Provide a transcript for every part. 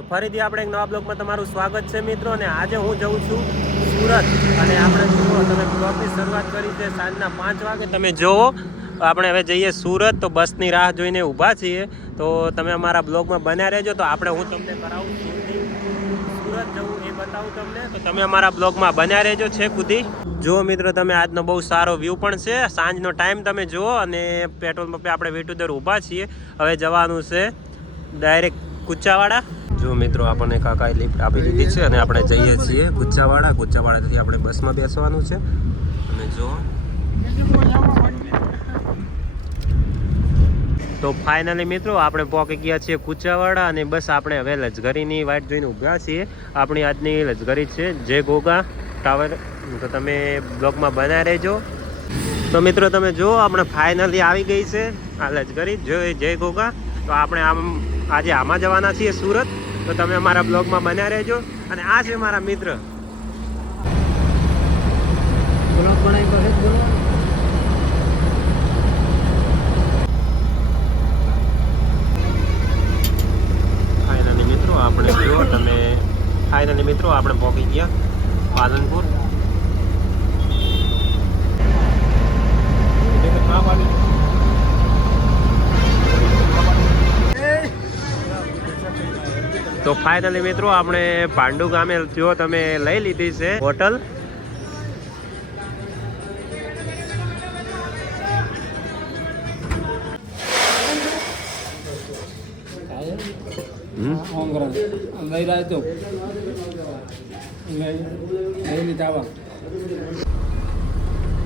તો ફરીથી આપણે એક નવા બ્લોગમાં તમારું સ્વાગત છે મિત્રો અને આજે હું જઉં છું સુરત. અને આપણે જુઓ, તમે બ્લોગની શરૂઆત કરી છે સાંજના પાંચ વાગે. તમે જુઓ, આપણે હવે જઈએ સુરત, તો બસની રાહ જોઈને ઊભા છીએ. તો તમે અમારા બ્લોગમાં બન્યા રહેજો. તો આપણે હું તમને કરાવું સુરત. જવું એ બતાવું તમને. તો તમે અમારા બ્લોગમાં બન્યા રહેજો છે કુદી. જુઓ મિત્રો, તમે આજનો બહુ સારો વ્યૂ પણ છે. સાંજનો ટાઈમ તમે જુઓ અને પેટ્રોલ પંપે આપણે વેટુદર ઊભા છીએ. હવે જવાનું છે ડાયરેક્ટ કુચ્ચાવાડા જો મિત્રો, આપણને કાકાએ લિફ્ટ આપી દીધી છે અને આપણે જઈએ છીએ કુચ્ચાવાડા કુચ્ચાવાડાથી આપણે બસમાં બેસવાનું છે. અને જો. તો ફાઇનલી મિત્રો, આપણે પહોંચી ગયા છીએ કુચાવાડા અને બસ આપણે હવે લજગરીની વાટ જોઈને ઊભા છીએ. આપણી આજની લજગરી છે જય ગોગા ટાવર. તો તમે બ્લોગમાં બનાવી રહેજો. તો મિત્રો, તમે જુઓ, આપણે ફાઇનલી આવી ગઈ છે આ લજગરી. જો જય ગોગા. તો આપણે આમ આજે આમાં જવાના છીએ સુરત. તો તમે અમારા બ્લોગમાં બન્યા રહેજો અને આ છે મારા મિત્ર. ફાઇનલી મિત્રો આપણે જો તમે ફાઇનલી મિત્રો આપણે પહોંચી ગયા પાલનપુર. તો ફાઇનલી મિત્રો આપણે પાંડુ ગામે જો તમે લઈ લીધી છે હોટલ.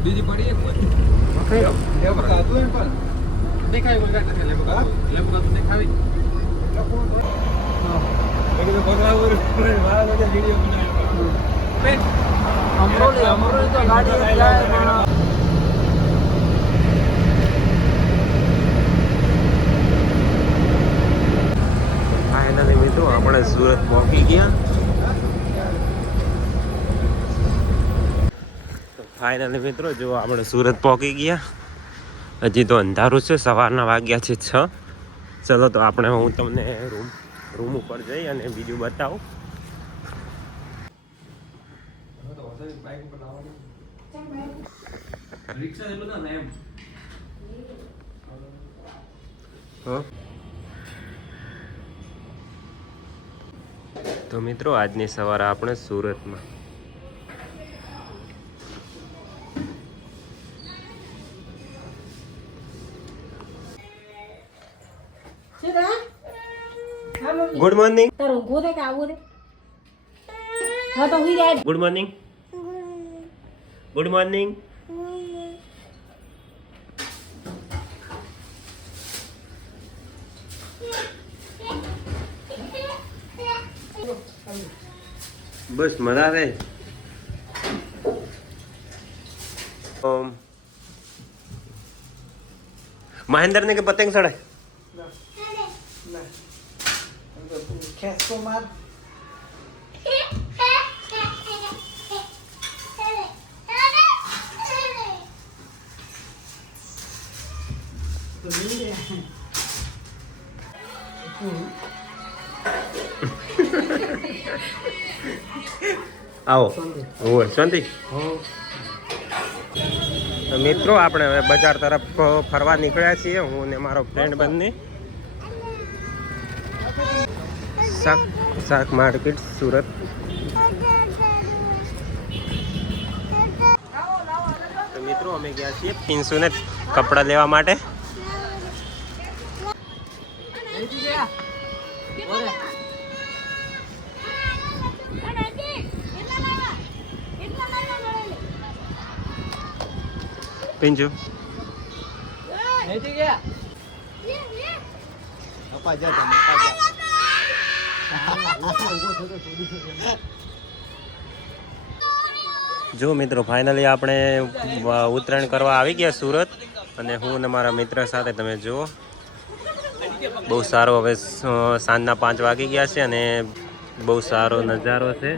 બીજી પડી એક દેખાય દેખાવી ફાઇનલી મિત્રો આપણે સુરત પહોંચી ગયા ફાઇનલી મિત્રો જો આપણે સુરત પહોંચી ગયા. હજી તો અંધારું છે, સવારના વાગ્યા છે છ. ચલો તો આપણે હું તમને રૂમ રૂમ ઉપર જઈ અને બીજું બતાવું. તો મિત્રો આજની સવારે આપણે સુરતમાં ગુડ મોર્નિંગ તારો ઊભો થાય કે આવું રે હા તો હુઈ જાય. ગુડ મોર્નિંગ ગુડ મોર્નિંગ બસ મજા રે મહેન્દ્ર ને કે પતંગ ચડાય? માર આવો. ઓય શાંતિ. મિત્રો આપણે હવે બજાર તરફ ફરવા નીકળ્યા છીએ. હું ને મારો ફ્રેન્ડ બંને. શાક શાક માર્કેટ સુરત. તો મિત્રો અમે ગયા છીએ પિન્સુને કપડાં લેવા માટે. પિંજુ ગયા? અપા જા મિત્રો ફાઇનલી આપણે ઉત્તરાયણ કરવા આવી ગયા સુરત. અને હું અને મારા મિત્ર સાથે તમે જુઓ. બહુ સારો હવે સાંજના પાંચ વાગી ગયા છે અને બહુ સારો નજારો છે.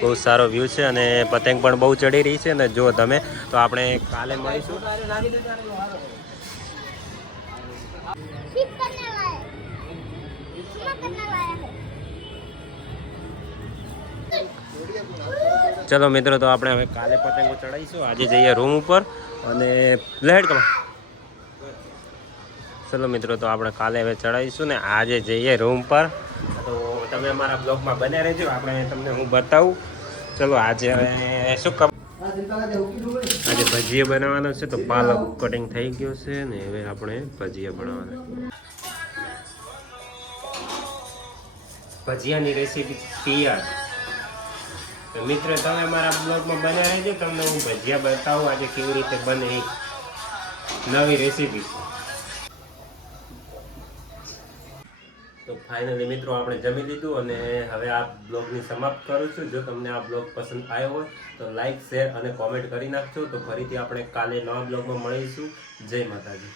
બહુ સારો વ્યૂ છે અને પતંગ પણ બહુ ચડી રહી છે. અને જો તમે, તો આપણે કાલે મળીશું. ચલો મિત્રો, તો આપણે હવે કાલે પતંગો ચડાવીશું. આજે જઈએ રૂમ ઉપર અને લેટ કમા. ચલો મિત્રો, તો આપણે કાલે હવે ચડાવીશું ને આજે જઈએ રૂમ પર. તો તમે અમારા બ્લોગમાં બને રહેજો. આપણે તમને હું બતાવું. ચલો, આજે હવે શું કમ આજે ભજીયા બનાવવાનો છે, તો પાલક કટિંગ થઈ ગયો છે ને હવે આપણે ભજીયા બનાવવાના ભજીયાની રેસીપી તૈયાર. તો મિત્ર, તમે મારા બ્લોગમાં બન્યા રહેજો. તમને હું ભજીયા બતાવું આજે કેવી રીતે બને એ નવી રેસીપી તો ફાઇનલી મિત્રો, આપણે જમી લીધું અને હવે આ બ્લોગની સમાપ્ત કરું છું. જો તમને આ બ્લોગ પસંદ આવ્યો હોય, તો લાઈક શેર અને કોમેન્ટ કરી નાખજો. તો ફરીથી આપણે કાલે નવા બ્લોગમાં મળીશું. જય માતાજી.